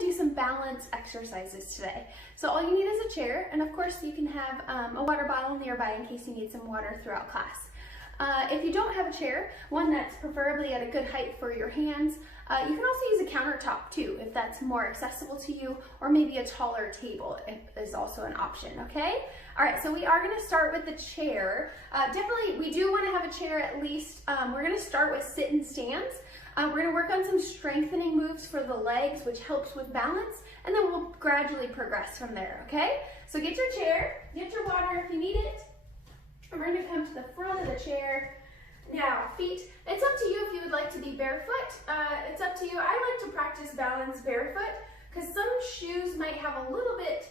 gonna do some balance exercises today. So all you need is a chair, and of course you can have a water bottle nearby in case you need some water throughout class. If you don't have a chair, one that's preferably at a good height for your hands, you can also use a countertop too, if that's more accessible to you, or maybe a taller table is also an option, okay? All right, so we are gonna start with the chair. Definitely, we do wanna have a chair at least. We're gonna start with sit and stands. We're gonna work on some strengthening moves for the legs, which helps with balance, and then we'll gradually progress from there, okay? So get your chair, get your water if you need it. We're going to come to the front of the chair. Now, feet, it's up to you if you would like to be barefoot. It's up to you. I like to practice balance barefoot because some shoes might have a little bit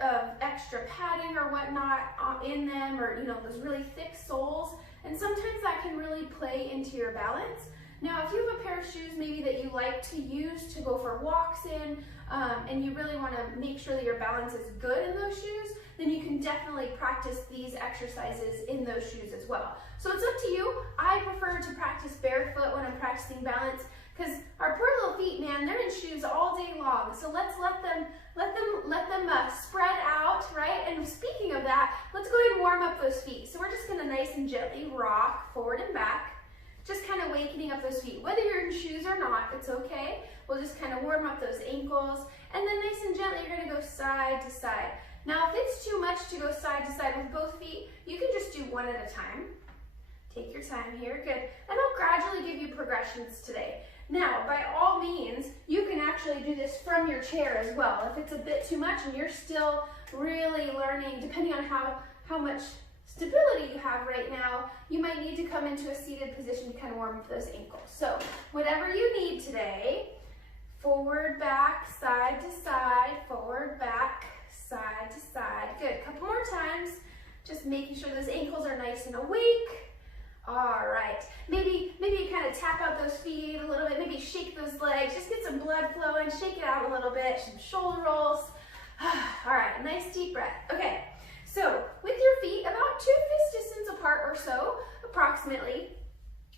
of extra padding or whatnot in them, or those really thick soles, and sometimes that can really play into your balance. Now, if you have a pair of shoes maybe that you like to use to go for walks in, and you really want to make sure that your balance is good in those shoes, then you can definitely practice these exercises in those shoes as well. So it's up to you. I prefer to practice barefoot when I'm practicing balance because our poor little feet, man, they're in shoes all day long. So let's let them spread out, right? And speaking of that, let's go ahead and warm up those feet. So we're just gonna nice and gently rock forward and back, just kind of wakening up those feet. Whether you're in shoes or not, it's okay. We'll just kind of warm up those ankles, and then nice and gently, you're gonna go side to side. Now, if it's too much to go side to side with both feet, you can just do one at a time. Take your time here, good. And I'll gradually give you progressions today. Now, by all means, you can actually do this from your chair as well. If it's a bit too much and you're still really learning, depending on how much stability you have right now, you might need to come into a seated position to kind of warm up those ankles. So, whatever you need today, forward, back, side to side, forward, back, side to side. Good, couple more times. Just making sure those ankles are nice and awake. All right, maybe you kind of tap out those feet a little bit, maybe shake those legs, just get some blood flowing, shake it out a little bit, some shoulder rolls. All right, nice deep breath. Okay, so with your feet about 2 fist distance apart or so, approximately,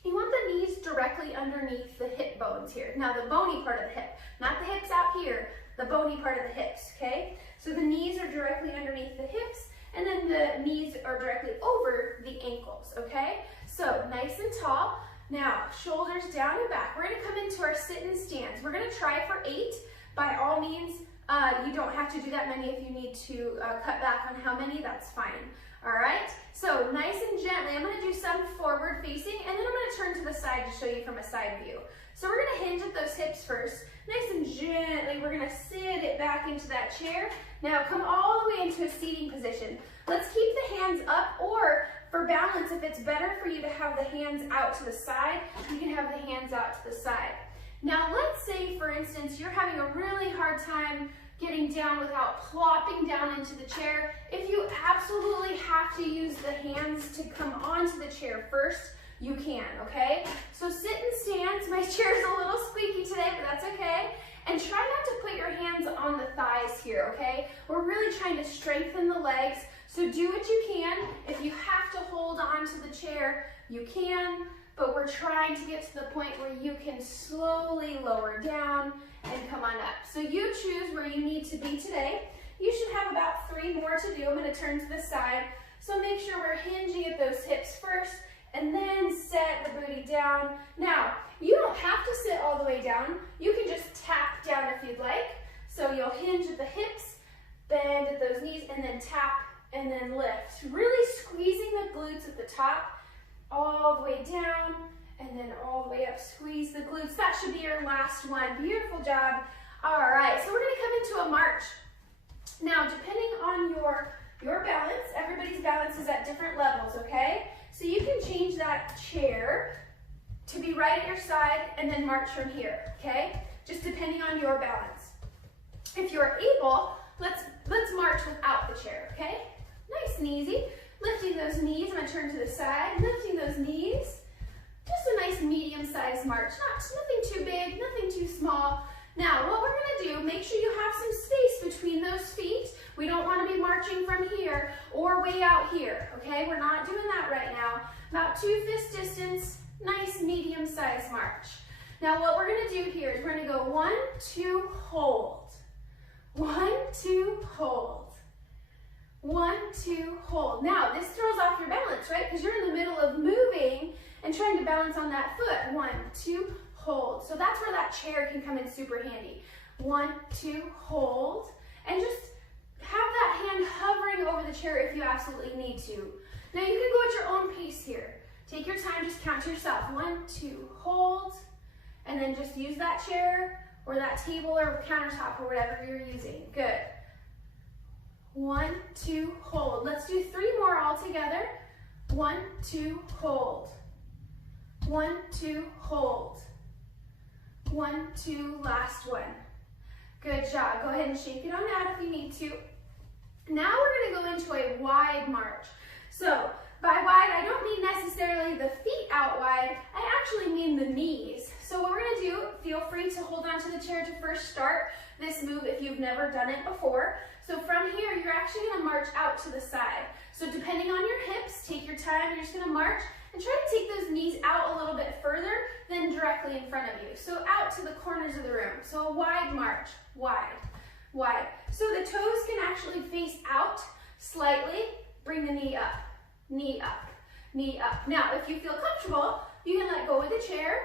you want the knees directly underneath the hip bones here. Now the bony part of the hip, not the hips out here, the bony part of the hips, okay? So the knees are directly underneath the hips, and then the knees are directly over the ankles, okay? So nice and tall. Now, shoulders down and back. We're gonna come into our sit and stands. We're gonna try for 8. By all means, you don't have to do that many. If you need to cut back on how many, that's fine. All right, so nice and gently, I'm gonna do some forward facing, and then I'm gonna turn to the side to show you from a side view. So we're gonna hinge at those hips first. Nice and gently, we're gonna sit it back into that chair. Now come all the way into a seating position. Let's keep the hands up, or for balance, if it's better for you to have the hands out to the side, you can have the hands out to the side. Now let's say, for instance, you're having a really hard time getting down without plopping down into the chair. If you absolutely have to use the hands to come onto the chair first, you can, okay? So sit and stands. My chair is a little squeaky today, but that's okay. And try not to put your hands on the thighs here, okay? We're really trying to strengthen the legs, so do what you can. If you have to hold on to the chair, you can, but we're trying to get to the point where you can slowly lower down and come on up. So you choose where you need to be today. You should have about 3 more to do. I'm gonna turn to the side. So make sure we're hinging at those hips first, and then set the booty down. Now, you don't have to sit all the way down. You can just tap down if you'd like. So you'll hinge at the hips, bend at those knees, and then tap, and then lift. Really squeezing the glutes at the top, all the way down, and then all the way up. Squeeze the glutes. That should be your last one. Beautiful job. All right, so we're gonna come into a march. Now, depending on your balance, everybody's balance is at different levels, okay? So you can change that chair to be right at your side and then march from here, okay? Just depending on your balance. If you're able, let's march without the chair, okay? Nice and easy. Lifting those knees, I'm gonna turn to the side, lifting those knees. Just a nice medium-sized march, nothing too big, nothing too small. Now, what we're gonna do, make sure you have some space between those feet. We don't wanna be marching from here or way out here, okay? We're not doing that right now. About 2 fist distance, nice medium-sized march. Now what we're gonna do here is we're gonna go 1, 2, hold. 1, 2, hold. 1, 2, hold. Now this throws off your balance, right? Because you're in the middle of moving and trying to balance on that foot. 1, 2, hold. So that's where that chair can come in super handy. 1, 2, hold. And just have that hand hovering over the chair if you absolutely need to. Now you can go at your own pace here. Take your time, just count to yourself. 1, 2, hold. And then just use that chair or that table or countertop or whatever you're using. Good. 1, 2, hold. Let's do 3 more all together. 1, 2, hold. 1, 2, hold. 1, 2, last one. Good job. Go ahead and shake it on out if you need to. Now we're going to go into a wide march. So by wide, I don't mean necessarily the feet out wide. I actually mean the knees. So what we're going to do, feel free to hold on to the chair to first start this move if you've never done it before. So from here, you're actually going to march out to the side. So depending on your hips, take your time. You're just going to march and try to take those knees out a little bit further than directly in front of you. So out to the corners of the room. So a wide march, wide, wide. So the toes can actually face out slightly. Bring the knee up, knee up, knee up. Now, if you feel comfortable, you can let go of the chair.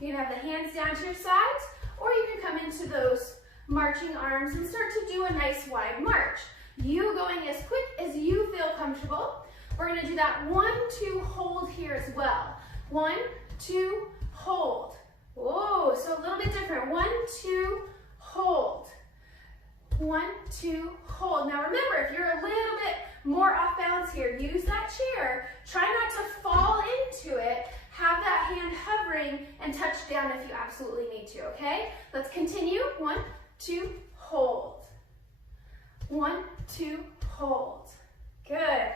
You can have the hands down to your sides, or you can come into those marching arms and start to do a nice wide march. You going as quick as you feel comfortable. We're going to do that 1, 2, hold here as well. 1, 2, hold. Whoa, so a little bit different. 1, 2, hold. 1, 2, hold. Now remember, if you're a little bit more off balance here, use that chair. Try not to fall into it. Have that hand hovering and touch down if you absolutely need to, okay? Let's continue. 1, 2, hold. 1, 2, hold. Good.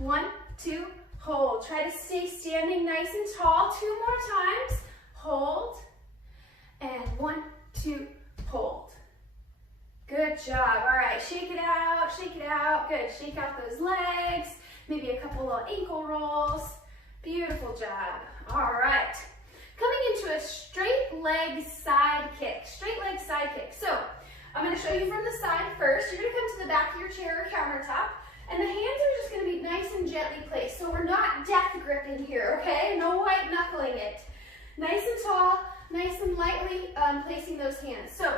1, 2, hold. Try to stay standing nice and tall. 2 more times. Hold. And 1, 2, hold. Good job. All right, shake it out, shake it out. Good, shake out those legs. Maybe a couple little ankle rolls. Beautiful job. All right. Coming into a straight leg side kick. Straight leg side kick. So I'm going to show you from the side first. You're going to come to the back of your chair or countertop, and the hands are just going to be nice and gently placed. So we're not death gripping here, okay? No white knuckling it. Nice and tall, nice and lightly placing those hands. So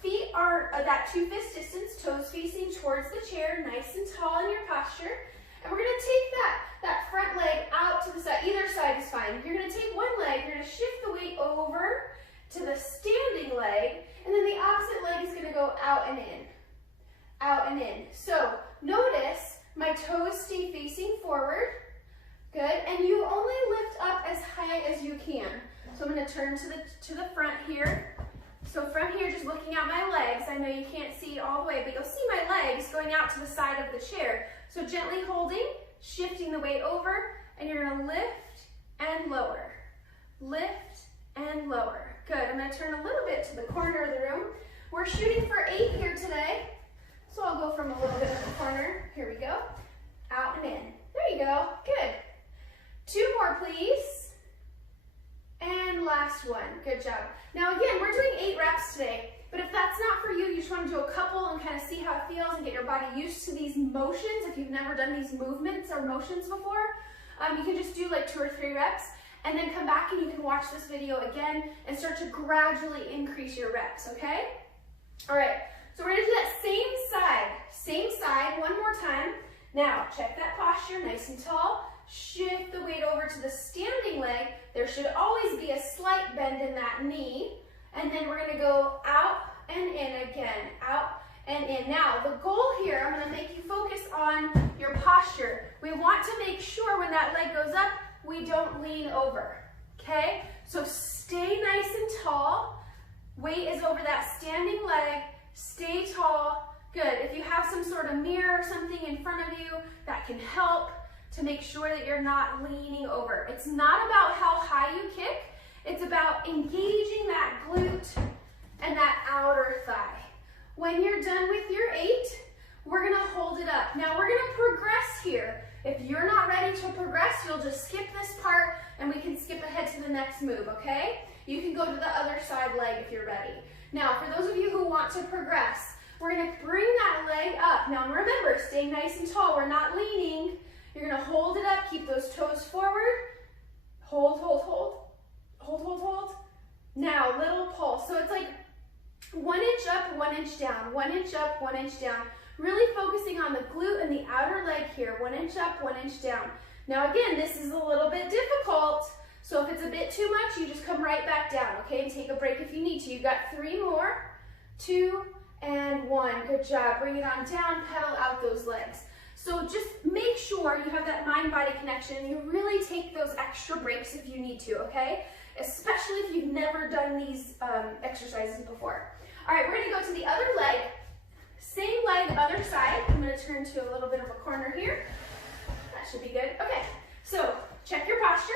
feet are that 2 fist distance, toes facing towards the chair, nice and tall in your posture. And we're going to take that front leg out to the side. Either side is fine. You're going to take one leg, you're going to shift the weight over to the standing leg, and then the opposite leg is going to go out and in. Out and in. So notice my toes stay facing forward. Good. And you only lift up as high as you can. So I'm going to turn to the front here. So from here, just looking at my legs, I know you can't see all the way, but you'll see my legs going out to the side of the chair. So gently holding, shifting the weight over, and you're going to lift and lower. Lift and lower. Good. I'm going to turn a little bit to the corner of the room. We're shooting for 8 here today. So I'll go from a little bit of the corner. Here we go. Out and in. There you go. Good. 2 more, please. And last one. Good job. Now again, we're doing 8 reps today, but if that's not for you, you just want to do a couple and kind of see how it feels and get your body used to these motions. If you've never done these movements or motions before, you can just do like 2 or 3 reps and then come back and you can watch this video again and start to gradually increase your reps, okay? All right, so we're gonna do that same side, one more time. Now, check that posture, nice and tall. Shift the weight over to the standing leg. There should always be a slight bend in that knee. And then we're gonna go out and in again, out and in. Now, the goal here, I'm gonna make you focus on your posture. We want to make sure when that leg goes up, we don't lean over, okay? So stay nice and tall. Weight is over that standing leg. Stay tall. Good. If you have some sort of mirror or something in front of you, that can help to make sure that you're not leaning over. It's not about how high you kick. It's about engaging that glute and that outer thigh. When you're done with your 8, we're gonna hold it up. Now we're gonna progress here. If you're not ready to progress, you'll just skip this part and we can skip ahead to the next move, okay? You can go to the other side leg if you're ready. Now, for those of you who want to progress, we're gonna bring that leg up. Now remember, stay nice and tall. We're not leaning. You're gonna hold it up, keep those toes forward. Hold, hold, hold. Hold, hold, hold. Now, little pulse. So it's like 1 inch up, 1 inch down, 1 inch up, 1 inch down. Really focusing on the glute and the outer leg here. 1 inch up, 1 inch down. Now again, this is a little bit difficult. So if it's a bit too much, you just come right back down, okay? And take a break if you need to. You've got 3 more, 2, and 1. Good job. Bring it on down, pedal out those legs. So just make sure you have that mind-body connection. You really take those extra breaks if you need to, okay? Especially if you've never done these exercises before. All right, we're gonna go to the other leg. Same leg, other side. I'm gonna turn to a little bit of a corner here. That should be good. Okay, so check your posture.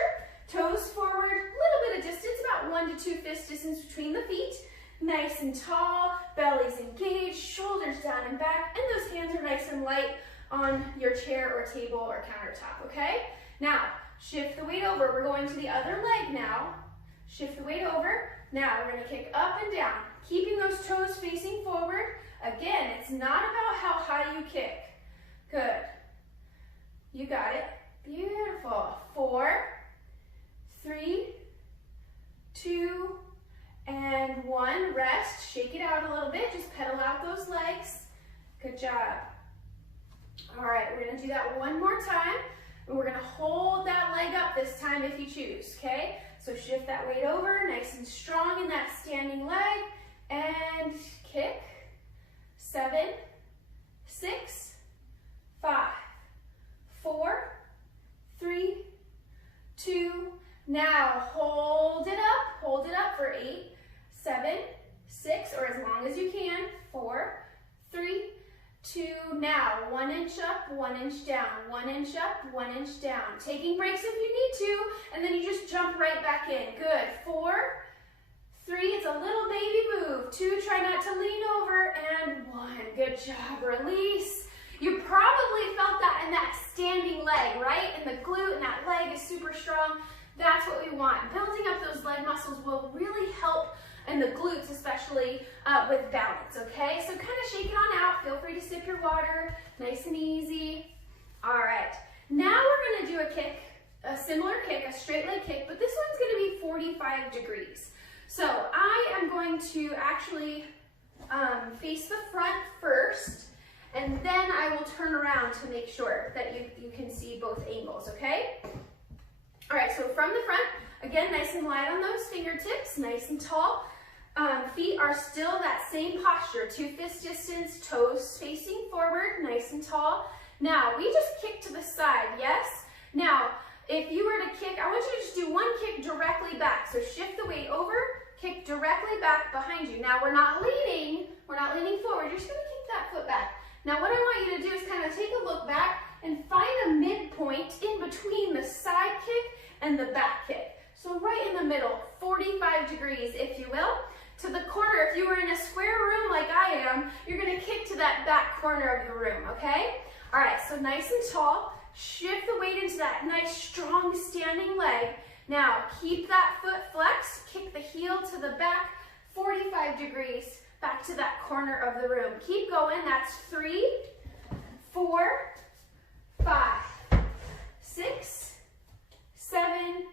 Toes forward, a little bit of distance, about 1 to 2 fist distance between the feet. Nice and tall, belly's engaged, shoulders down and back, and those hands are nice and light on your chair or table or countertop, okay? Now, shift the weight over. We're going to the other leg now. Shift the weight over. Now, we're gonna kick up and down, keeping those toes facing forward. Again, it's not about how high you kick. Good. You got it. Beautiful. 4, 3, 2, and 1. Rest. Shake it out a little bit. Just pedal out those legs. Good job. All right, we're going to do that one more time. And we're going to hold that leg up this time if you choose, okay? So shift that weight over, nice and strong in that standing leg. And kick. 7, 6, 5, 4, 3, 2, now hold it up for 8, 7, 6, or as long as you can, 4, 3, 2, now 1 inch up, 1 inch down, 1 inch up, 1 inch down. Taking breaks if you need to, and then you just jump right back in. Good. 4, 3, it's a little baby move. 2, try not to lean over, and 1. Good job. Release. You probably felt that in that standing leg, right? And the glute and that leg is super strong. That's what we want. Building up those leg muscles will really help, and the glutes especially, with balance, okay? So kind of shake it on out. Feel free to sip your water, nice and easy. All right, now we're gonna do a kick, a similar kick, a straight leg kick, but this one's gonna be 45 degrees. So I am going to actually face the front first, and then I will turn around to make sure that you can see both angles, okay? All right, so from the front, again, nice and light on those fingertips, nice and tall. Feet are still that same posture, 2 fist distance, toes facing forward, nice and tall. Now, we just kick to the side, yes? Now, if you were to kick, I want you to just do 1 kick directly back. So shift the weight over, kick directly back behind you. Now, we're not leaning forward, you're just gonna kick that foot back. Now, what I want you to do is kind of take a look back and find a midpoint in between the side kick and the back kick. So right in the middle, 45 degrees, if you will. To the corner, if you were in a square room like I am, you're gonna kick to that back corner of the room, okay? All right, so nice and tall. Shift the weight into that nice, strong standing leg. Now, keep that foot flexed. Kick the heel to the back, 45 degrees, back to that corner of the room. Keep going. That's 3, 4, 5, 6, 7,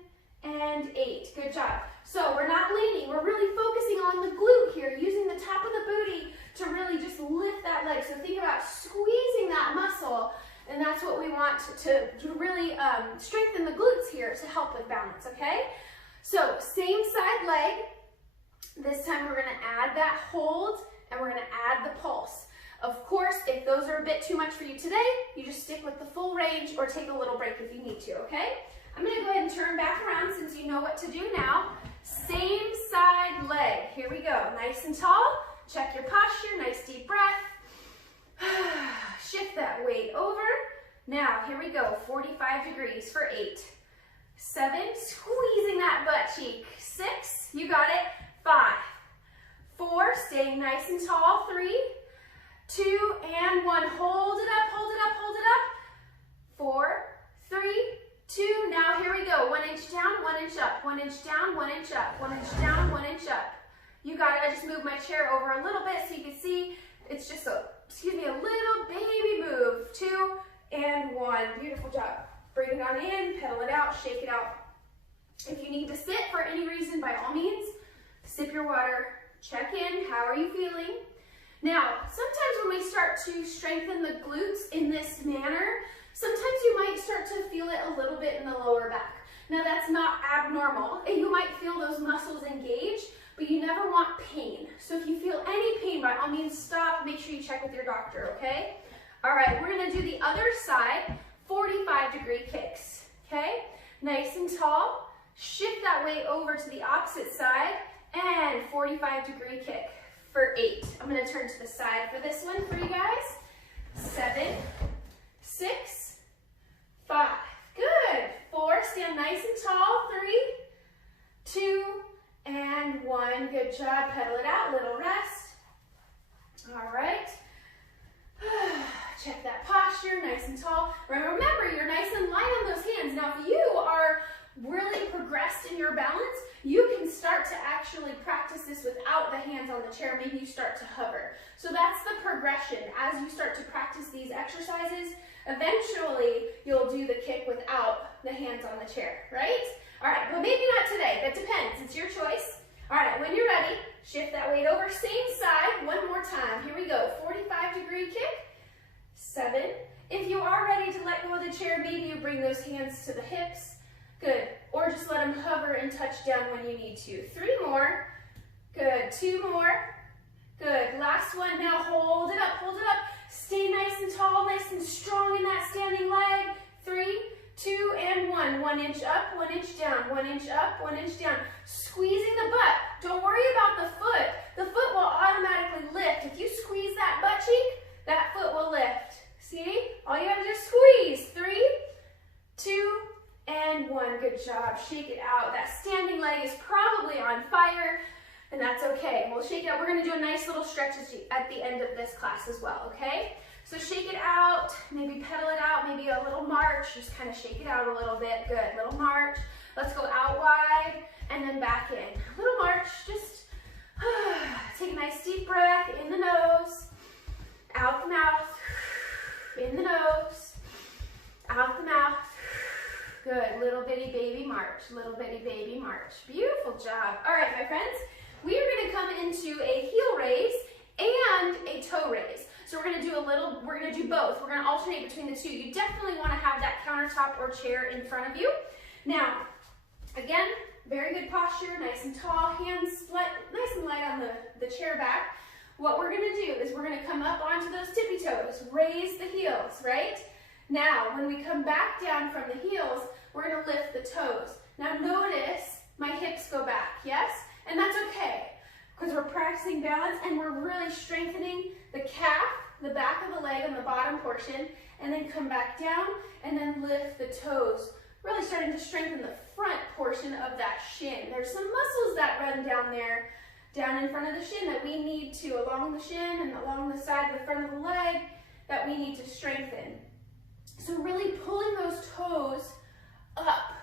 and 8. Good job. So we're not leaning. We're really focusing on the glute here, using the top of the booty to really just lift that leg. So think about squeezing that muscle, and that's what we want to really strengthen the glutes here to help with balance, okay? So same side leg. This time we're gonna add that hold, and we're gonna add the pulse. Of course, if those are a bit too much for you today, you just stick with the full range or take a little break if you need to, okay? I'm gonna go ahead and turn back around since you know what to do now. Same side leg. Here we go. Nice and tall. Check your posture. Nice deep breath. Shift that weight over. Now, here we go. 45 degrees for 8. 7. Squeezing that butt cheek. 6. You got it. 5. 4. Staying nice and tall. 3, 2, and 1. Hold it up, hold it up, hold it up. 4, 3, 2. Now here we go. 1 inch down, 1 inch up, 1 inch down, 1 inch up, 1 inch down, 1 inch up. You got it. I just moved my chair over a little bit so you can see it's just a, a little baby move. 2 and 1. Beautiful job. Bring it on in, pedal it out, shake it out. If you need to sit for any reason, by all means, sip your water, check in. How are you feeling? Now, sometimes when we start to strengthen the glutes in this manner, sometimes you might start to feel it a little bit in the lower back. Now, that's not abnormal, and you might feel those muscles engage, but you never want pain. So if you feel any pain, by all means, stop. Make sure you check with your doctor, okay? All right, we're gonna do the other side, 45-degree kicks, okay? Nice and tall. Shift that weight over to the opposite side, and 45-degree kick for 8. I'm gonna turn to the side for this one for you guys. 7, 6, 5. Good. 4, stand nice and tall. 3, 2, and 1. Good job. Pedal it out. Little rest. All right. Check that posture. Nice and tall. Remember, you're nice and light on those hands. Now, if you are really progressed in your balance, you can start to actually practice this without the hands on the chair. Maybe you start to hover. So that's the progression. As you start to practice these exercises, eventually you'll do the kick without the hands on the chair, right? All right, but maybe not today. That depends. It's your choice. All right, when you're ready, shift that weight over. Same side. One more time. Here we go. 45-degree kick. 7. If you are ready to let go of the chair, maybe you bring those hands to the hips. Good. Or just let them hover and touch down when you need to. 3 more. Good. 2 more. Good. Last one. Now hold it up. Hold it up. Stay nice and tall, nice and strong in that standing leg. 3, 2, and 1. 1 inch up, 1 inch down, 1 inch up, 1 inch down. Squeezing the butt. Don't worry about the foot. The foot will automatically lift. If you squeeze that butt cheek, that foot will lift. See? All you have to do is squeeze. 3, 2, and 1. Good job. Shake it out. That standing leg is probably on fire, and that's okay. We'll shake it out. We're going to do a nice little stretch at the end of this class as well, okay? So shake it out, maybe pedal it out, maybe a little march. Just kind of shake it out a little bit. Good. Little march. Let's go out wide and then back in. Little march. Just take a nice deep breath in the nose, out the mouth, in the nose, out the mouth. Good. Little bitty baby march. Little bitty baby march. Beautiful job. All right, my friends. We are going to come into a heel raise and a toe raise. So we're going to do both. We're going to alternate between the two. You definitely want to have that countertop or chair in front of you. Now, again, very good posture, nice and tall, hands nice and light on the chair back. What we're going to do is we're going to come up onto those tippy toes, raise the heels, right? Now, when we come back down from the heels, we're going to lift the toes. Now notice my hips go back, yes? And that's okay, because we're practicing balance and we're really strengthening the calf, the back of the leg on the bottom portion, and then come back down and then lift the toes. Really starting to strengthen the front portion of that shin. There's some muscles that run down there, down in front of the shin that we need to, along the shin and along the side of the front of the leg, that we need to strengthen. So really pulling those toes up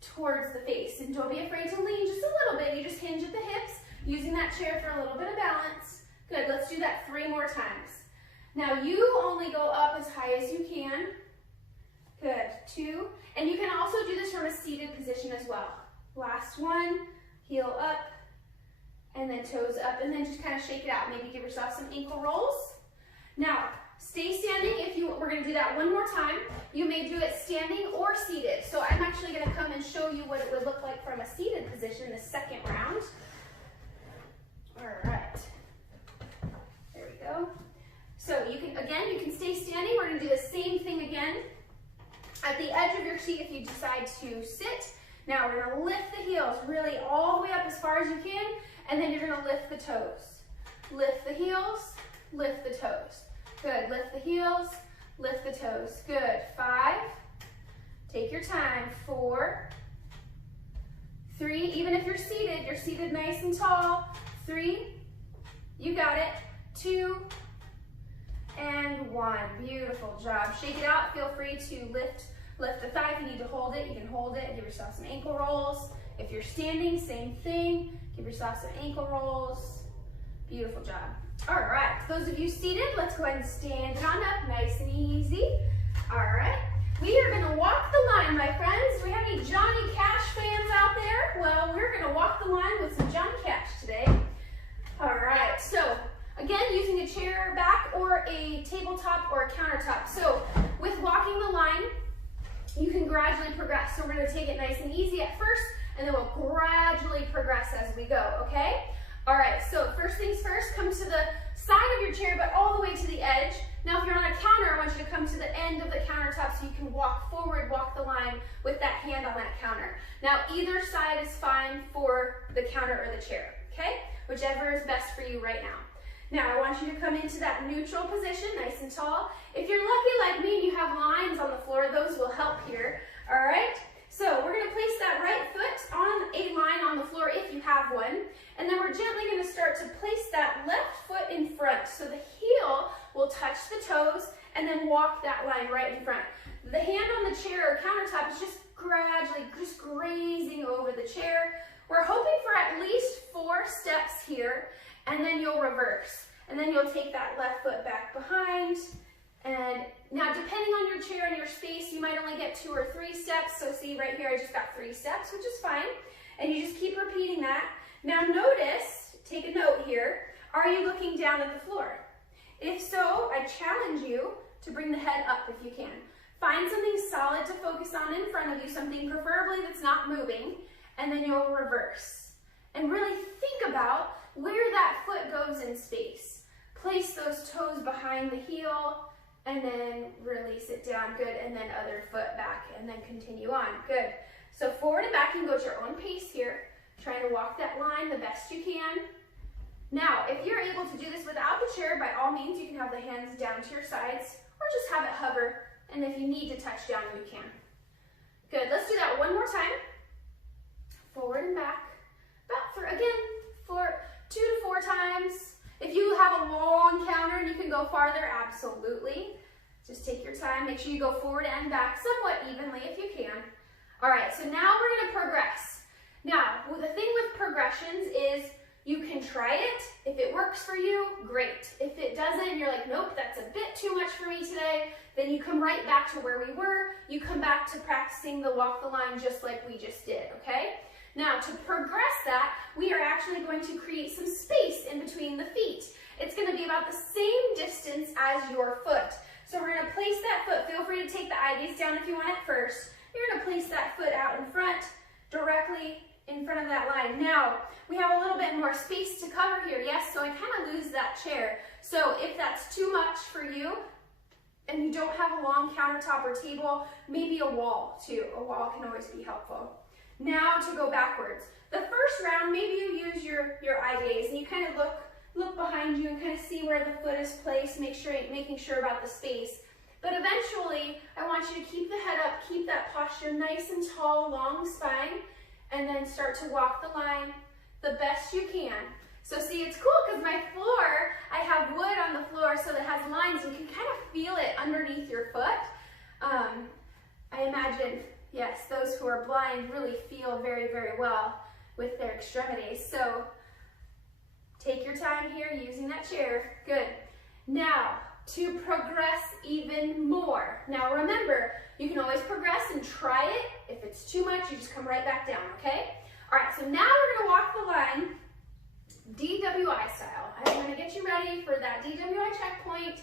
towards the face. And don't be afraid to lean just a little bit. You just hinge at the hips, using that chair for a little bit of balance. Good, let's do that 3 more times. Now you only go up as high as you can. Good, 2. And you can also do this from a seated position as well. Last one, heel up, and then toes up, and then just kind of shake it out. Maybe give yourself some ankle rolls. Now, stay standing. We're going to do that 1 more time. You may do it standing or seated. So I'm actually going to come and show you what it would look like from a seated position the second round. All right. There we go. So you can stay standing. We're going to do the same thing again. At the edge of your seat if you decide to sit. Now we're going to lift the heels really all the way up as far as you can, and then you're going to lift the toes. Lift the heels, lift the toes. Good. Lift the heels, lift the toes. Good. 5. Take your time. 4. 3. Even if you're seated nice and tall. 3. You got it. 2. And 1. Beautiful job. Shake it out. Feel free to lift Lift the thigh. If you need to hold it, you can hold it. Give yourself some ankle rolls. If you're standing, same thing. Give yourself some ankle rolls. Beautiful job. All right, those of you seated, let's go ahead and stand on up, nice and easy. All right, we are gonna walk the line, my friends. Do we have any Johnny Cash fans out there? Well, we're gonna walk the line with some Johnny Cash today. All right, so again, using a chair back or a tabletop or a countertop. So with walking the line, you can gradually progress. So we're gonna take it nice and easy at first, and then we'll gradually progress as we go, okay? All right, so first things first, come to the side of your chair, but all the way to the edge. Now, if you're on a counter, I want you to come to the end of the countertop so you can walk forward, walk the line with that hand on that counter. Now, either side is fine for the counter or the chair, okay? Whichever is best for you right now. Now, I want you to come into that neutral position, nice and tall. If you're lucky like me and you have lines on the floor, those will help here, all right? So we're gonna place that right foot on a line on the floor if you have one, and then we're gently gonna start to place that left foot in front. So the heel will touch the toes and then walk that line right in front. The hand on the chair or countertop is just gradually, just grazing over the chair. We're hoping for at least 4 steps here, and then you'll reverse. And then you'll take that left foot back behind. And now, depending on your chair and your space, you might only get 2 or 3 steps. So see right here, I just got 3 steps, which is fine. And you just keep repeating that. Now notice, take a note here, are you looking down at the floor? If so, I challenge you to bring the head up if you can. Find something solid to focus on in front of you, something preferably that's not moving, and then you'll reverse. And really think about where that foot goes in space. Place those toes behind the heel, and then release it down, good, and then other foot back, and then continue on, good. So forward and back, you can go at your own pace here, trying to walk that line the best you can. Now, if you're able to do this without the chair, by all means, you can have the hands down to your sides, or just have it hover, and if you need to touch down, you can. Good, let's do that one more time. Forward and back, again, for 2 to 4 times. If you have a long counter and you can go farther, absolutely. Just take your time. Make sure you go forward and back somewhat evenly if you can. All right, so now we're going to progress. Now, the thing with progressions is you can try it. If it works for you, great. If it doesn't, and you're like, nope, that's a bit too much for me today, then you come right back to where we were. You come back to practicing the walk the line just like we just did, okay? Now, to progress that, we are actually going to create some space in between the feet. It's going to be about the same distance as your foot. So we're going to place that foot. Feel free to take the eye gaze down if you want it first. You're going to place that foot out in front, directly in front of that line. Now, we have a little bit more space to cover here, yes? So I kind of lose that chair. So if that's too much for you, and you don't have a long countertop or table, maybe a wall too. A wall can always be helpful. Now to go backwards. The first round, maybe you use your eye gaze and you kind of look behind you and kind of see where the foot is placed, making sure about the space. But eventually, I want you to keep the head up, keep that posture nice and tall, long spine, and then start to walk the line the best you can. So see, it's cool because my floor, I have wood on the floor so that it has lines. You can kind of feel it underneath your foot. I imagine, yes, those who are blind really feel very, very well with their extremities. So take your time here using that chair. Good. Now, to progress even more. Now remember, you can always progress and try it. If it's too much, you just come right back down, okay? All right, so now we're gonna walk the line DWI style. I'm gonna get you ready for that DWI checkpoint,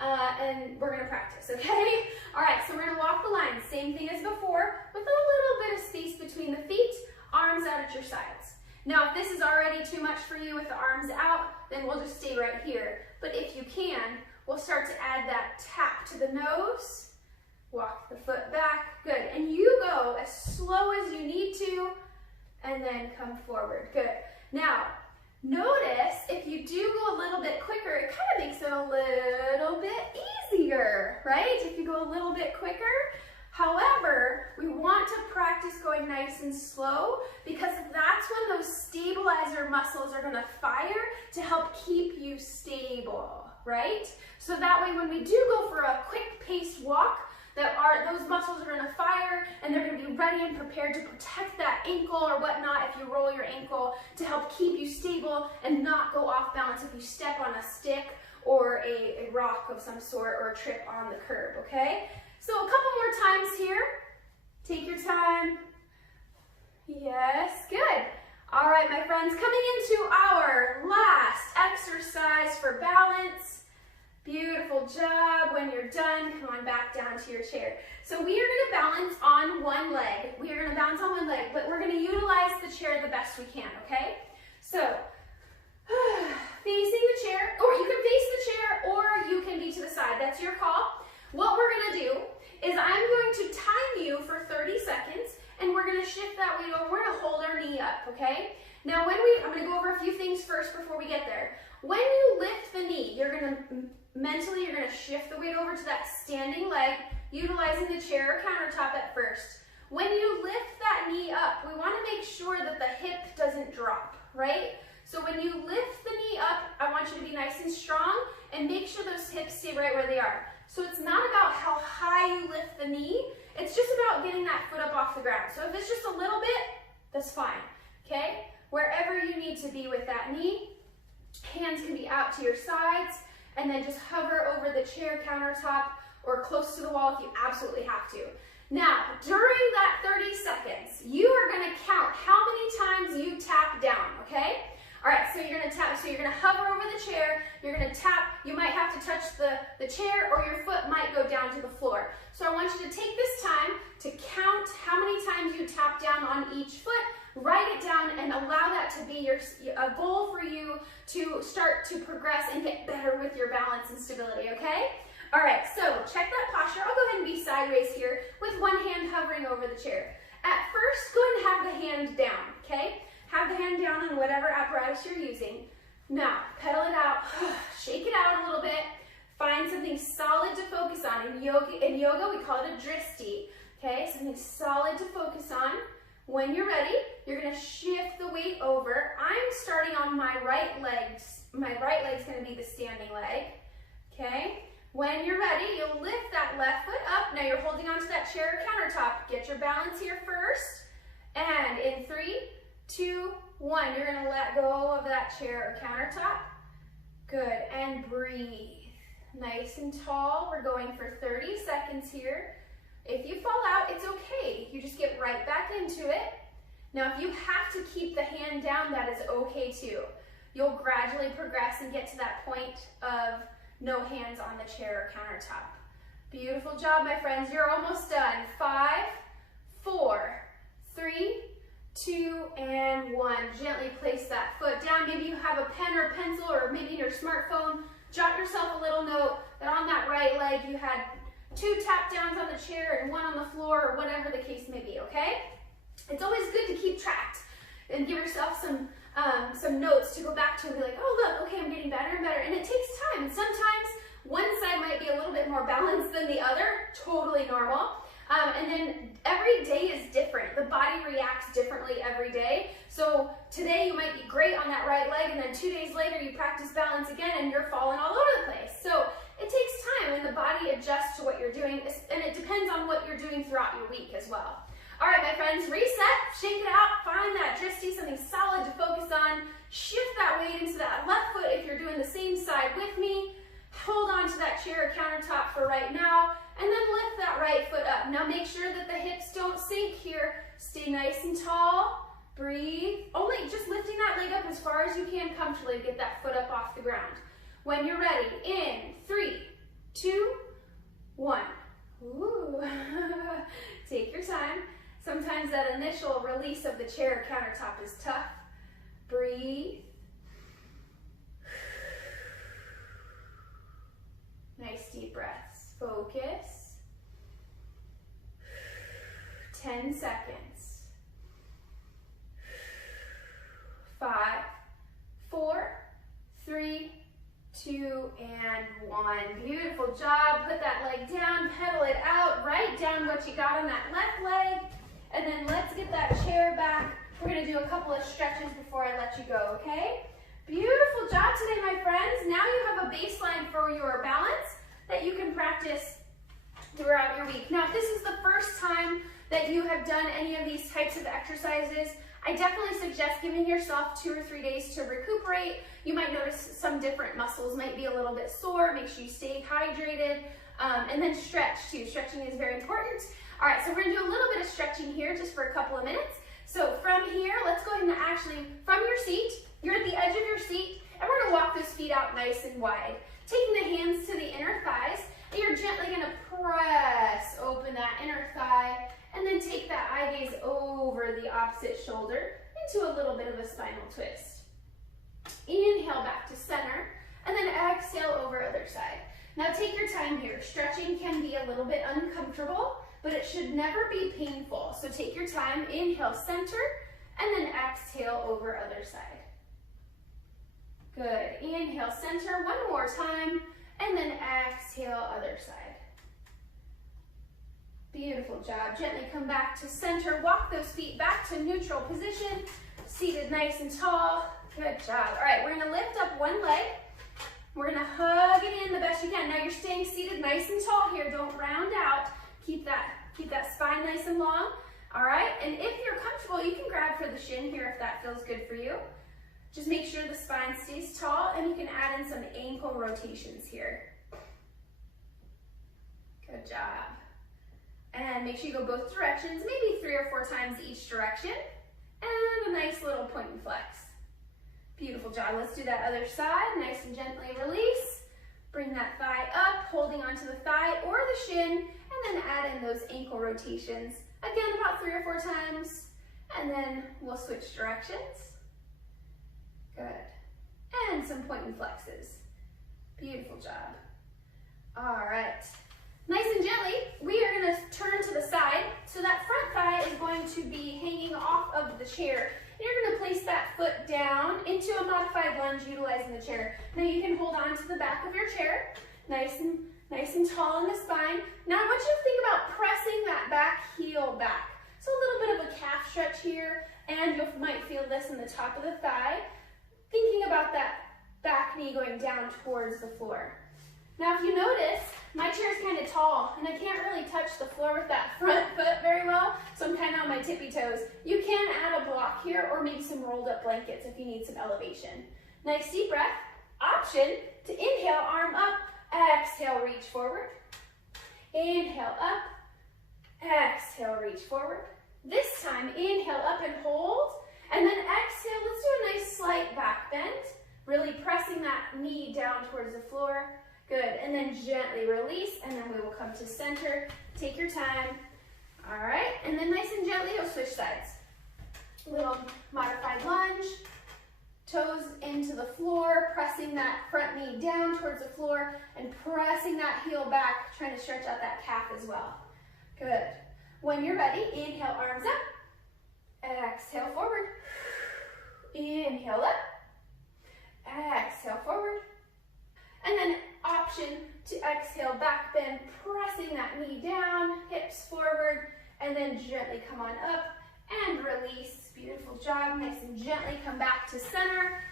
and we're gonna practice, okay? All right, so we're gonna walk the line, same thing as before, with a little bit of space between the feet, arms out at your sides. Now, if this is already too much for you with the arms out, then we'll just stay right here. But if you can, we'll start to add that tap to the nose, walk the foot back, good. And you go as slow as you need to, and then come forward, good. Now, notice if you do go a little bit quicker, it kind of makes it a little bit easier, right? If you go a little bit quicker. However, we want to practice going nice and slow because that's when those stabilizer muscles are going to fire to help keep you stable, right? So that way when we do go for a quick paced walk, those muscles are gonna fire and they're gonna be ready and prepared to protect that ankle or whatnot if you roll your ankle, to help keep you stable and not go off balance if you step on a stick or a rock of some sort or trip on the curb, okay? So a couple more times here. Take your time. Yes, good. All right, my friends, coming into our last exercise for balance. Beautiful job. When you're done, come on back down to your chair. So we are gonna balance on one leg. We are gonna balance on one leg, but we're gonna utilize the chair the best we can, okay? So, facing the chair, or you can face the chair, or you can be to the side. That's your call. What we're gonna do is I'm going to time you for 30 seconds, and we're gonna shift that weight over. We're gonna hold our knee up, okay? Now I'm gonna go over a few things first before we get there. When you lift the knee, you're gonna shift the weight over to that standing leg, utilizing the chair or countertop at first. When you lift that knee up, we wanna make sure that the hip doesn't drop, right? So when you lift the knee up, I want you to be nice and strong and make sure those hips stay right where they are. So it's not about how high you lift the knee, it's just about getting that foot up off the ground. So if it's just a little bit, that's fine, okay? Wherever you need to be with that knee, hands can be out to your sides, and then just hover over the chair countertop or close to the wall if you absolutely have to. Now, during that 30 seconds, you are gonna count how many times you tap down, okay? All right, so you're gonna hover over the chair, you're gonna tap, you might have to touch the chair or your foot might go down to the floor. So I want you to take this time to count how many times you tap down on each foot, write it down, and allow that to be a goal for you to start to progress and get better with your balance and stability, okay? All right, so check that posture. I'll go ahead and be sideways here with one hand hovering over the chair. At first, go ahead and have the hand down, okay? Have the hand down on whatever apparatus you're using. Now, pedal it out, shake it out a little bit. Find something solid to focus on. In yoga, we call it a dristi, okay? Something solid to focus on. When you're ready, you're gonna shift the weight over. I'm starting on my right leg. My right leg's gonna be the standing leg, okay? When you're ready, you'll lift that left foot up. Now you're holding onto that chair or countertop. Get your balance here first. And in 3, 2, 1, you're gonna let go of that chair or countertop. Good, and breathe. Nice and tall. We're going for 30 seconds here. If you fall out, it's okay. You just get right back into it. Now, if you have to keep the hand down, that is okay too. You'll gradually progress and get to that point of no hands on the chair or countertop. Beautiful job, my friends. You're almost done. 5, 4, 3, 2, and 1. Gently place that foot down. Maybe you have a pen or pencil, or maybe your smartphone. Jot yourself a little note that on that right leg you had 2 tap downs on the chair and 1 on the floor, or whatever the case may be, okay? It's always good to keep track and give yourself some notes to go back to and be like, oh look, okay, I'm getting better and better. And it takes time. And sometimes one side might be a little bit more balanced than the other, totally normal. And then every day is different. The body reacts differently every day. So today you might be great on that right leg, and then 2 days later you practice balance again and you're falling all over the place. So it takes time, and the body adjusts to what you're doing, and it depends on what you're doing throughout your week as well. All right, my friends, reset, shake it out, find that dristi, something solid to focus on, shift that weight into that left foot if you're doing the same side with me, hold on to that chair or countertop for right now, and then lift that right foot up. Now make sure that the hips don't sink here. Stay nice and tall, breathe. Only just lifting that leg up as far as you can comfortably to get that foot up off the ground. When you're ready, in 3, 2, 1. Ooh. Take your time. Sometimes that initial release of the chair or countertop is tough. Breathe. Nice deep breaths. Focus. 10 seconds. 5, 4, 3, 2, and 1. Beautiful job. Put that leg down, pedal it out, write down what you got on that left leg, and then let's get that chair back. We're gonna do a couple of stretches before I let you go, okay? Beautiful job today, my friends. Now you have a baseline for your balance that you can practice throughout your week. Now, if this is the first time that you have done any of these types of exercises, I definitely suggest giving yourself 2 or 3 days to recuperate. You might notice some different muscles might be a little bit sore. Make sure you stay hydrated, and then stretch too. Stretching is very important. All right, so we're gonna do a little bit of stretching here just for a couple of minutes. So from here, let's go ahead and actually, from your seat, you're at the edge of your seat, and we're gonna walk those feet out nice and wide. Taking the hands to the inner thighs, and you're gently gonna press open that inner thigh, and then take that eye gaze over the opposite shoulder into a little bit of a spinal twist. Inhale back to center, and then exhale over other side. Now take your time here. Stretching can be a little bit uncomfortable, but it should never be painful. So take your time, inhale center, and then exhale over other side. Good, inhale center one more time, and then exhale other side. Beautiful job. Gently come back to center. Walk those feet back to neutral position. Seated nice and tall. Good job. All right, we're gonna lift up one leg. We're gonna hug it in the best you can. Now you're staying seated nice and tall here. Don't round out. Keep that spine nice and long. All right, and if you're comfortable, you can grab for the shin here if that feels good for you. Just make sure the spine stays tall, and you can add in some ankle rotations here. Good job. And make sure you go both directions, maybe 3 or 4 times each direction. And a nice little point and flex. Beautiful job. Let's do that other side. Nice and gently release. Bring that thigh up, holding onto the thigh or the shin, and then add in those ankle rotations. Again, about 3 or 4 times. And then we'll switch directions. Good. And some point and flexes. Beautiful job. All right. Nice and gently, we are going to turn to the side. So that front thigh is going to be hanging off of the chair. And you're going to place that foot down into a modified lunge utilizing the chair. Now you can hold on to the back of your chair, nice and tall in the spine. Now I want you to think about pressing that back heel back. So a little bit of a calf stretch here, and you might feel this in the top of the thigh. Thinking about that back knee going down towards the floor. Now if you notice, my chair is kind of tall, and I can't really touch the floor with that front foot very well, so I'm kind of on my tippy toes. You can add a block here, or maybe some rolled up blankets if you need some elevation. Nice deep breath. Option to inhale, arm up, exhale, reach forward. Inhale up, exhale, reach forward. This time, inhale up and hold, and then exhale, let's do a nice slight back bend, really pressing that knee down towards the floor. Good, and then gently release, and then we will come to center. Take your time. All right, and then nice and gently, you'll switch sides. Little modified lunge, toes into the floor, pressing that front knee down towards the floor, and pressing that heel back, trying to stretch out that calf as well. Good. When you're ready, inhale, arms up. Exhale, forward. Inhale up. Exhale, forward. And then option to exhale, back bend, pressing that knee down, hips forward, and then gently come on up and release. Beautiful job. Nice and gently come back to center.